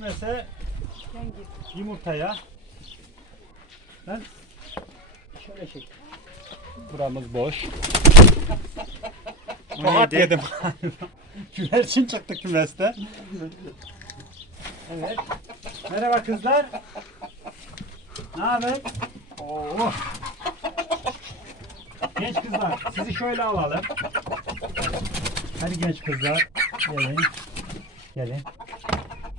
kümese Sen git. yumurtaya ben şöyle şey buramız boş. Tokat yedim. Güvercin çıktı kümeste. Evet. Merhaba kızlar. Ne haber? Oo. Genç kızlar sizi şöyle alalım. Hadi genç kızlar. Gelin. Gelin.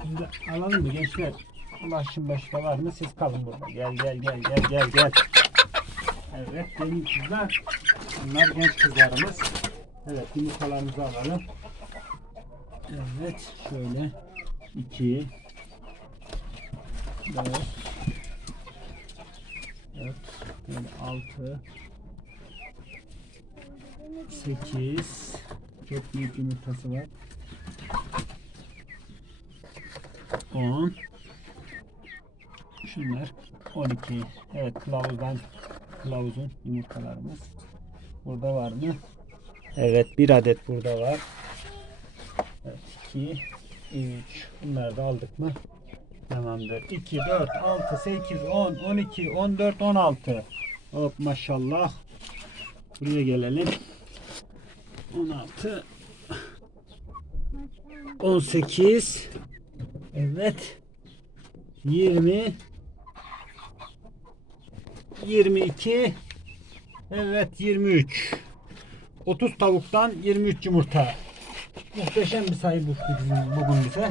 De alalım mı gençler? Başım başka var mı? Siz kalın burada. Gel gel gel gel gel gel. Evet benim kızlar. Bunlar genç kızlarımız. Evet yumurtalarımızı alalım. Evet şöyle. 2 4 4 böyle 6 8 çok büyük yumurtası var. 10 Şunlar 12. Evet kılavuzdan kılavuzun yumurtalarımız. Burada var mı? Evet bir adet burada var. Evet 2 3 Bunları da aldık mı? Tamamdır. 2 4 6 8 10 12 14 16. Hop maşallah. Buraya gelelim. 16 18 Evet. 20 22 Evet 23 30 tavuktan 23 yumurta. Muhteşem bir sayı bu bizim bugün bize.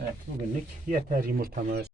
Evet bugünlük yeter yumurtamız